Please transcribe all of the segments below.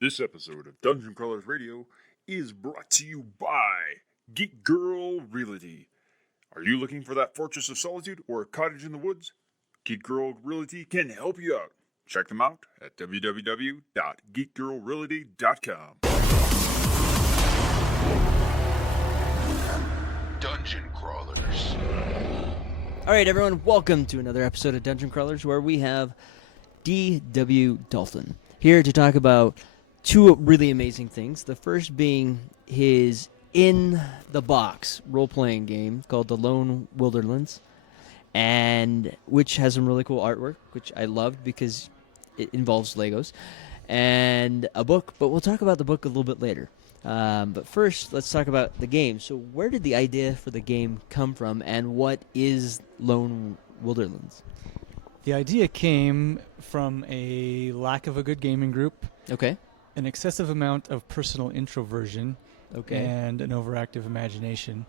This episode of Dungeon Crawlers Radio is brought to you by Geek Girl Realty. Are you looking for that fortress of solitude or a cottage in the woods? Geek Girl Realty can help you out. Check them out at www.geekgirlrealty.com. Dungeon Crawlers. All right, everyone, welcome to another episode of Dungeon Crawlers, where we have DW Dalton here to talk about two really amazing things. The first being his in-the-box role-playing game called the Lone Wilderlands, and which has some really cool artwork, which I loved because it involves Legos, and a book, but we'll talk about the book a little bit later. But first, let's talk about the game. So where did the idea for the game come from, and what is Lone Wilderlands? The idea came from a lack of a good gaming group, Okay. an excessive amount of personal introversion, Okay. and an overactive imagination.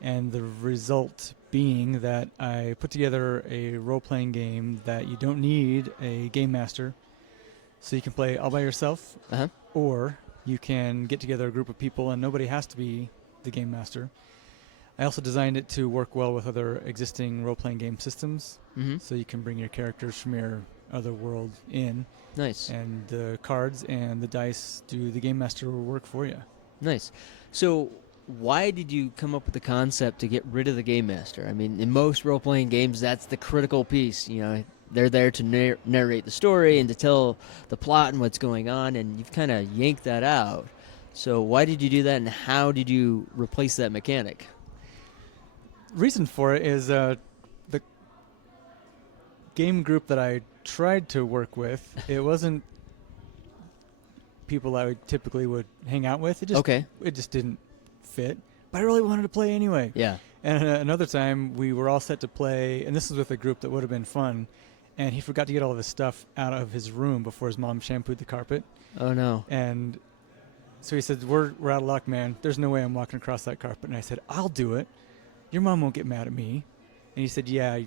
And the result being that I put together a role-playing game that you don't need a game master, so you can play all by yourself, Uh-huh. or you can get together a group of people and nobody has to be the game master. I also designed it to work well with other existing role-playing game systems, Mm-hmm. so you can bring your characters from your other world in, Nice. and the cards and the dice do the game master work for you. Nice. So why did you come up with the concept to get rid of the game master? I mean, in most role-playing games, that's the critical piece. You know, they're there to narrate the story and to tell the plot and what's going on, and you've kind of yanked that out. So why did you do that, and how did you replace that mechanic? Reason for it is the game group that I tried to work with, it wasn't people I would typically would hang out with. Okay. It just didn't fit. But I really wanted to play anyway. Yeah. And another time we were all set to play, and this was with a group that would have been fun, and he forgot to get all of his stuff out of his room before his mom shampooed the carpet. Oh, no. And so he said, we're out of luck, man. There's no way I'm walking across that carpet. And I said, I'll do it. Your mom won't get mad at me. And he said, yeah, you're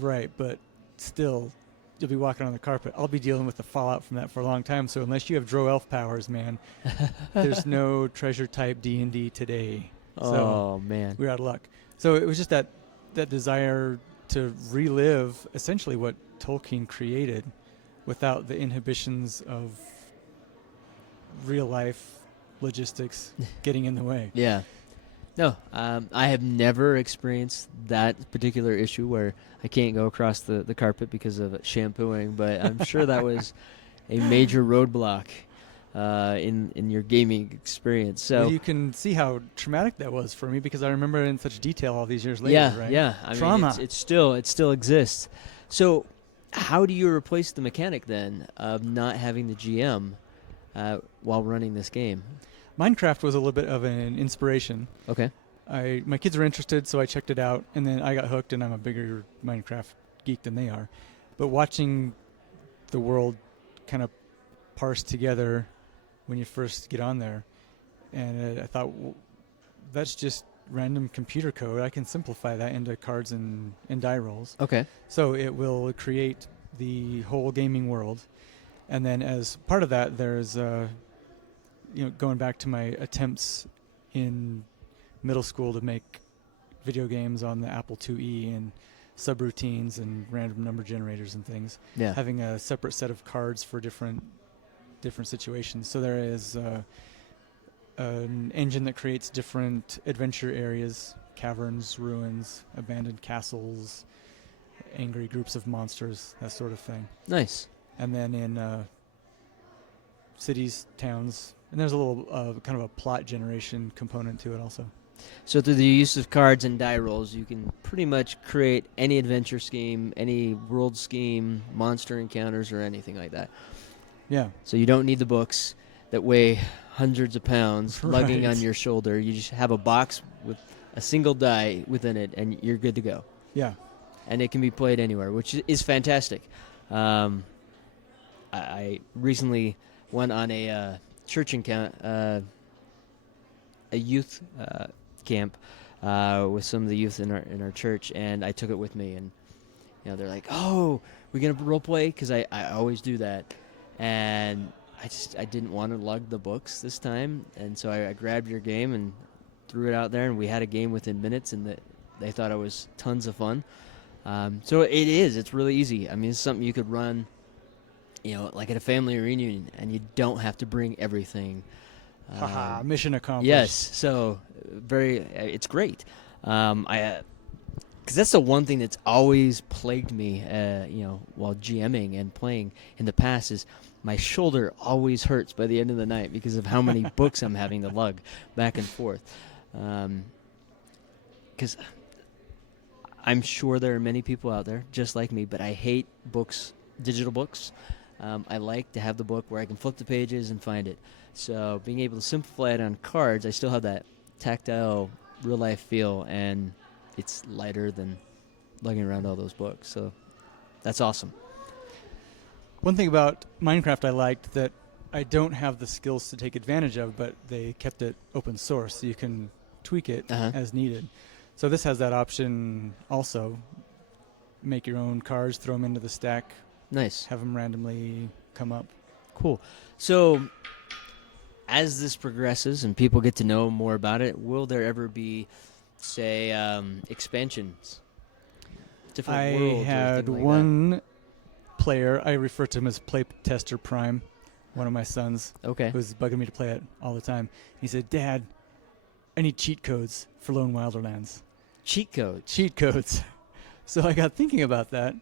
right, but still, you'll be walking on the carpet. I'll be dealing with the fallout from that for a long time. So unless you have Drow Elf powers, man, there's no treasure type D&D today. Oh, man. We're out of luck. So it was just that desire to relive essentially what Tolkien created without the inhibitions of real life logistics getting in the way. Yeah. No, I have never experienced that particular issue where I can't go across the carpet because of shampooing, but I'm sure that was a major roadblock in your gaming experience. So Well, you can see how traumatic that was for me because I remember it in such detail all these years later, yeah, right? yeah. I Trauma. mean, it still exists. So how do you replace the mechanic then of not having the GM while running this game? Minecraft was a little bit of an inspiration. Okay. My kids were interested, so I checked it out, and then I got hooked, and I'm a bigger Minecraft geek than they are. But watching the world kind of parse together when you first get on there, and I thought, well, that's just random computer code. I can simplify that into cards and die rolls. Okay. So it will create the whole gaming world. And then as part of that, there's going back to my attempts in middle school to make video games on the Apple IIe and subroutines and random number generators and things. Yeah. Having a separate set of cards for different situations. So there is an engine that creates different adventure areas, caverns, ruins, abandoned castles, angry groups of monsters, that sort of thing. Nice. And then in cities, towns, and there's a little kind of a plot generation component to it also. So through the use of cards and die rolls, you can pretty much create any adventure scheme, any world scheme, monster encounters, or anything like that. Yeah. So you don't need the books that weigh hundreds of pounds lugging Right. on your shoulder. You just have a box with a single die within it, and you're good to go. Yeah. And it can be played anywhere, which is fantastic. I recently went on a church a youth camp with some of the youth in our church, and I took it with me. And they're like, "Oh, we're gonna role play," because I always do that. And I didn't want to lug the books this time, and so I grabbed your game and threw it out there, and we had a game within minutes, and they thought it was tons of fun. So it's really easy. I mean, it's something you could run, like at a family reunion, and you don't have to bring everything. Haha, mission accomplished. Yes, so it's great. Because that's the one thing that's always plagued me, while GMing and playing in the past is my shoulder always hurts by the end of the night because of how many books I'm having to lug back and forth. Because I'm sure there are many people out there just like me, but I hate books, digital books. I like to have the book where I can flip the pages and find it. So being able to simplify it on cards, I still have that tactile, real-life feel, and it's lighter than lugging around all those books. So that's awesome. One thing about Minecraft I liked that I don't have the skills to take advantage of, but they kept it open source, so you can tweak it as needed. So this has that option also. Make your own cards, throw them into the stack. Nice. Have them randomly come up. Cool. So as this progresses and people get to know more about it, will there ever be, say, expansions? Different I worlds or had anything like one player, I refer to him as Playtester Prime, one of my sons, that? Okay. who's bugging me to play it all the time. He said, Dad, I need cheat codes for Lone Wilderlands. Cheat codes. Cheat codes. So I got thinking about that,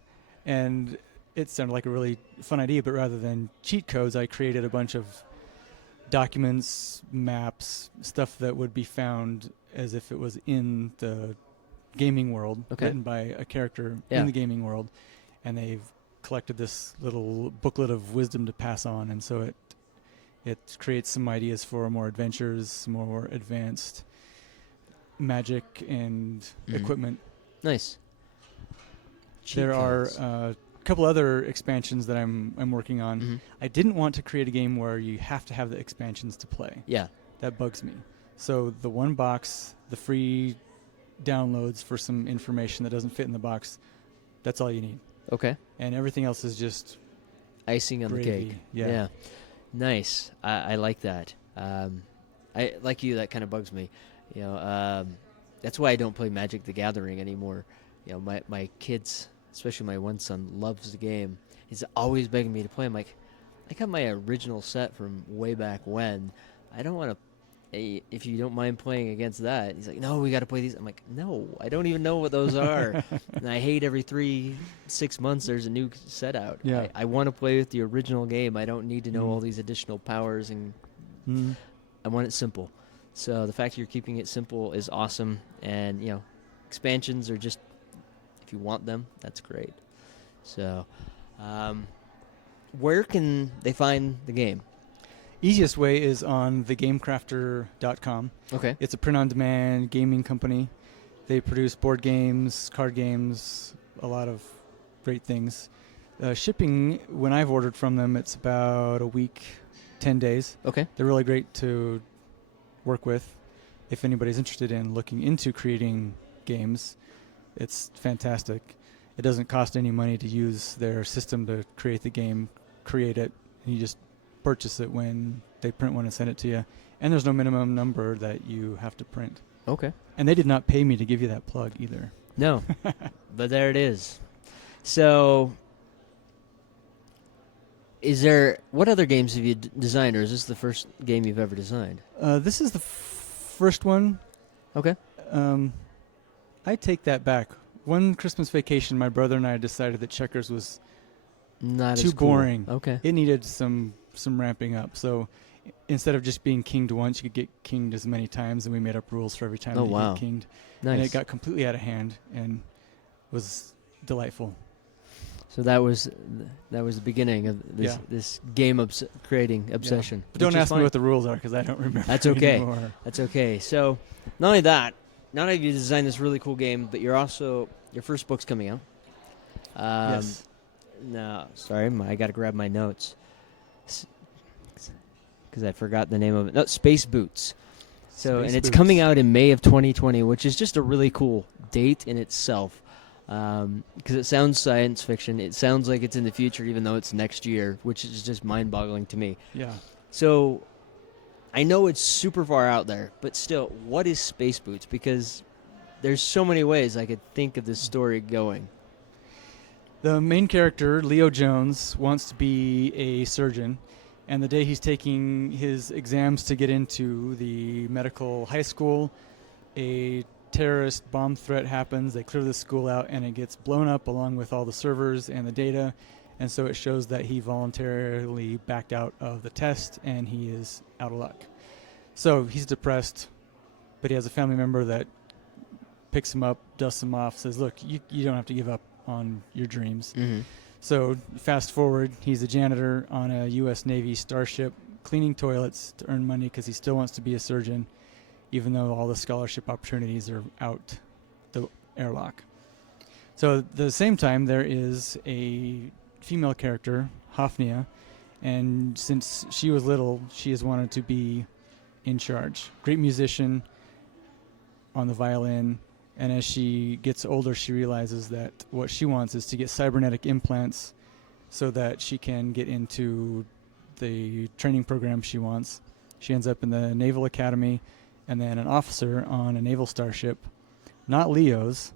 and it sounded like a really fun idea, but rather than cheat codes, I created a bunch of documents, maps, stuff that would be found as if it was in the gaming world, written by a character in the gaming world, and they've collected this little booklet of wisdom to pass on, and so it creates some ideas for more adventures, more advanced magic and equipment. Nice. There are a couple other expansions that I'm working on. I didn't want to create a game where you have to have the expansions to play. Yeah. That bugs me. So the one box, the free downloads for some information that doesn't fit in the box, that's all you need. Okay. And everything else is just icing on gravy. the cake. Yeah. Nice. I like that. I like you. That kind of bugs me. That's why I don't play Magic the Gathering anymore. My kids, especially my one son, loves the game. He's always begging me to play. I'm like, I got my original set from way back when. I don't want to. If you don't mind playing against that. He's like, no, we got to play these. I'm like, no, I don't even know what those are. And I hate every 3-6 months there's a new set out. Yeah. I want to play with the original game. I don't need to know all these additional powers, and I want it simple. So the fact you're keeping it simple is awesome. And, expansions are just, if you want them, that's great. So where can they find the game? Easiest way is on thegamecrafter.com. Okay. It's a print-on-demand gaming company. They produce board games, card games, a lot of great things. Shipping, when I've ordered from them, it's about a week, 10 days. Okay. They're really great to work with. If anybody's interested in looking into creating games, it's fantastic. It doesn't cost any money to use their system to create the game, create it, and you just purchase it when they print one and send it to you. And there's no minimum number that you have to print. Okay. And they did not pay me to give you that plug either. No, but there it is. So, what other games have you designed, or is this the first game you've ever designed? This is the first one. Okay. I take that back. One Christmas vacation, my brother and I decided that checkers was Not too as cool. boring. Okay. It needed some ramping up. So instead of just being kinged once, you could get kinged as many times, and we made up rules for every time that you get kinged. Nice. And it got completely out of hand and was delightful. So that was the beginning of this game creating obsession. But don't which is ask me fine. what the rules are, because I don't remember. That's okay. Anymore. That's okay. So not only that, not only have you designed this really cool game, but your first book's coming out. Yes. No, sorry, I got to grab my notes because I forgot the name of it. No, Space Boots. So, Space and it's Boots. coming out in May of 2020, which is just a really cool date in itself. because it sounds science fiction. It sounds like it's in the future, even though it's next year, which is just mind-boggling to me. Yeah. So I know it's super far out there, but still, what is Space Boots? Because there's so many ways I could think of this story going. The main character, Leo Jones, wants to be a surgeon, and the day he's taking his exams to get into the medical high school, a terrorist bomb threat happens. They clear the school out, and it gets blown up along with all the servers and the data, and so it shows that he voluntarily backed out of the test, and he is out of luck. So he's depressed, but he has a family member that picks him up, dusts him off, says, look, you don't have to give up on your dreams. Mm-hmm. So fast forward, he's a janitor on a U.S. Navy starship, cleaning toilets to earn money because he still wants to be a surgeon, even though all the scholarship opportunities are out the airlock. So at the same time, there is a female character, Hafnia, and since she was little, she has wanted to be in charge. Great musician on the violin. And as she gets older, she realizes that what she wants is to get cybernetic implants so that she can get into the training program she wants. She ends up in the Naval Academy and then an officer on a naval starship, not Leo's.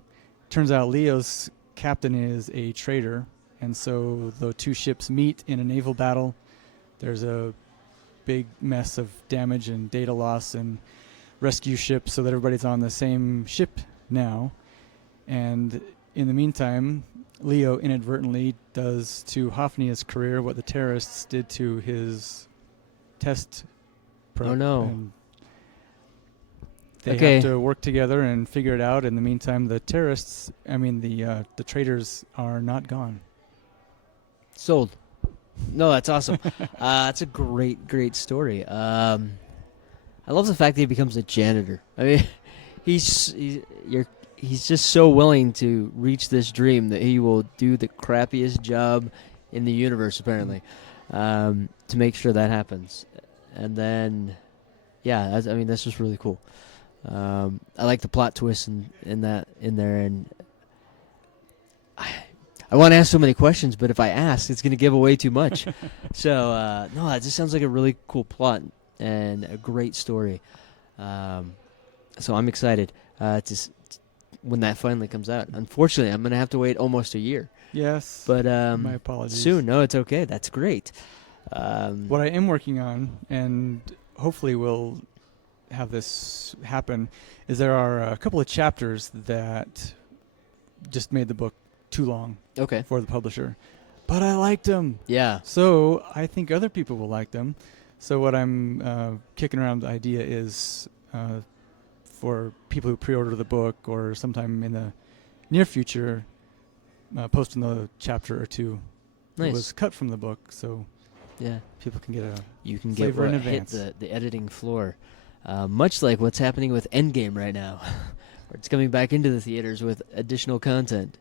Turns out Leo's captain is a traitor, and so the two ships meet in a naval battle. There's a big mess of damage and data loss and rescue ships so that everybody's on the same ship now, and in the meantime, Leo inadvertently does to Hafnia's career what the terrorists did to his test program. Oh no! And they have to work together and figure it out. In the meantime, the the traitors are not gone. Sold. No, that's awesome. That's a great story. I love the fact that he becomes a janitor. I mean, he's just so willing to reach this dream that he will do the crappiest job in the universe, apparently, to make sure that happens. And then, yeah, that's just really cool. I like the plot twist in there, and I want to ask so many questions, but if I ask, it's going to give away too much. So, no, that just sounds like a really cool plot and a great story. So I'm excited when that finally comes out. Unfortunately, I'm going to have to wait almost a year. Yes, but my apologies. Soon. No, it's okay. That's great. What I am working on, and hopefully will have this happen, is there are a couple of chapters that just made the book too long for the publisher. But I liked them. Yeah. So I think other people will like them. So what I'm kicking around the idea is for people who pre-order the book or sometime in the near future, posting the chapter or two. Nice. It was cut from the book, so people can get flavor in advance. Hit the editing floor. Much like what's happening with Endgame right now. Where it's coming back into the theaters with additional content.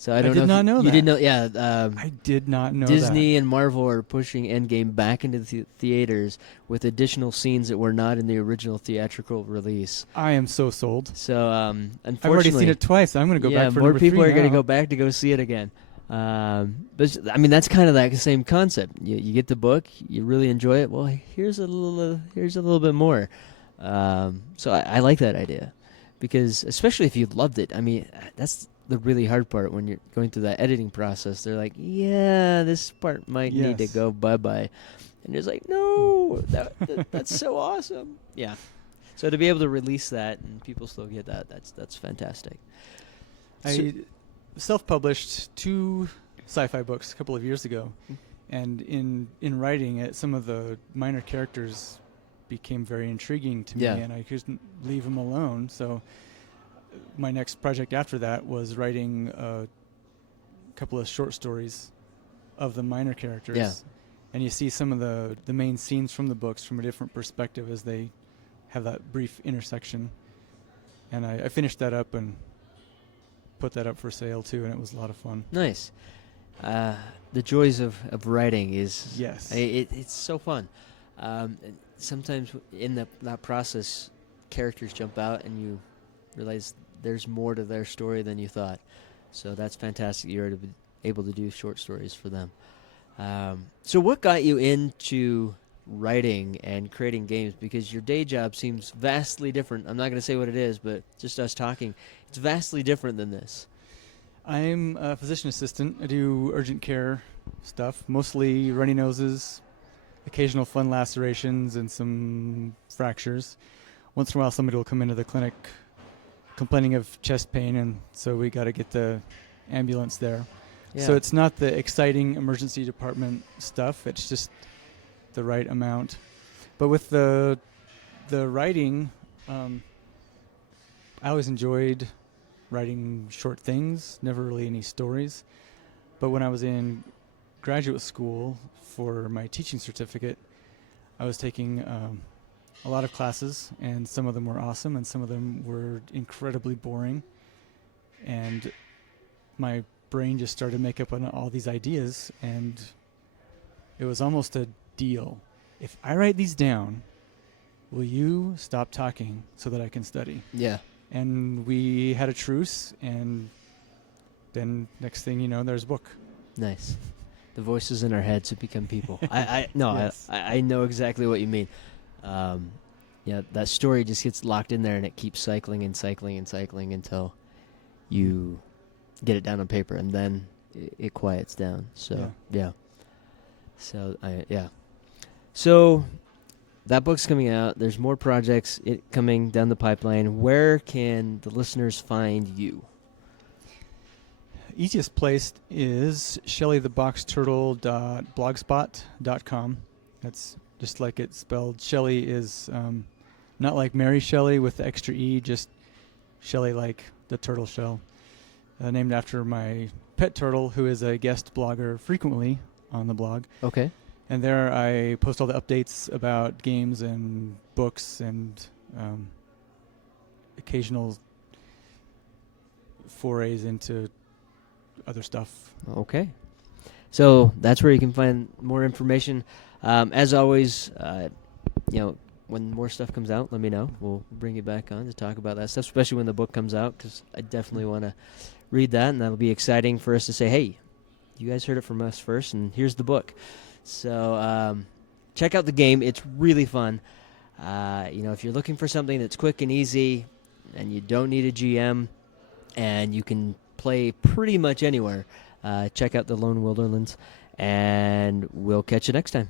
So I did not know that. You didn't know? Yeah. I did not know Disney and Marvel are pushing Endgame back into the theaters with additional scenes that were not in the original theatrical release. I am so sold. So, unfortunately, I've already seen it twice. I'm going to go back for more number people 3 are going to go back to go see it again. But that's kind of that same concept. You get the book, you really enjoy it. Well, here's a little bit more. So I like that idea, because especially if you loved it. I mean, that's the really hard part when you're going through that editing process. They're like, yeah, this part might need to go bye-bye. And it's like, no, that's so awesome. Yeah. So to be able to release that and people still get that's fantastic. I self-published 2 sci-fi books a couple of years ago. And in writing it, some of the minor characters became very intriguing to me, and I couldn't leave them alone. So my next project after that was writing a couple of short stories of the minor characters. Yeah. And you see some of the main scenes from the books from a different perspective as they have that brief intersection. And I finished that up and put that up for sale too, and it was a lot of fun. Nice. The joys of writing is... Yes. It's so fun. Sometimes in that process, characters jump out and you realize there's more to their story than you thought. So that's fantastic. You're able to do short stories for them. So what got you into writing and creating games? Because your day job seems vastly different. I'm not going to say what it is, but just us talking, it's vastly different than this. I'm a physician assistant. I do urgent care stuff, mostly runny noses, occasional fun lacerations, and some fractures. Once in a while, somebody will come into the clinic complaining of chest pain, and so we got to get the ambulance there. Yeah. So it's not the exciting emergency department stuff. It's just the right amount. But with the writing, I always enjoyed writing short things, never really any stories. But when I was in graduate school for my teaching certificate, I was taking a lot of classes, and some of them were awesome, and some of them were incredibly boring. And my brain just started to make up on all these ideas, and it was almost a deal. If I write these down, will you stop talking so that I can study? Yeah. And we had a truce, and then next thing you know, there's a book. Nice. The voices in our heads have become people. Yes. I know exactly what you mean. Yeah, that story just gets locked in there, and it keeps cycling and cycling and cycling until you get it down on paper, and then it quiets down. So yeah. So that book's coming out. There's more projects coming down the pipeline. Where can the listeners find you? Easiest place is shelleytheboxturtle.blogspot.com. That's just like it's spelled. Shelley is not like Mary Shelley with the extra E, just Shelley like the turtle shell. Named after my pet turtle, who is a guest blogger frequently on the blog. Okay. And there I post all the updates about games and books and occasional forays into other stuff. Okay. So that's where you can find more information. As always, when more stuff comes out, let me know. We'll bring you back on to talk about that stuff, especially when the book comes out, because I definitely want to read that, and that'll be exciting for us to say, hey, you guys heard it from us first, and here's the book. So check out the game. It's really fun. If you're looking for something that's quick and easy and you don't need a GM and you can play pretty much anywhere, check out the Lone Wilderlands, and we'll catch you next time.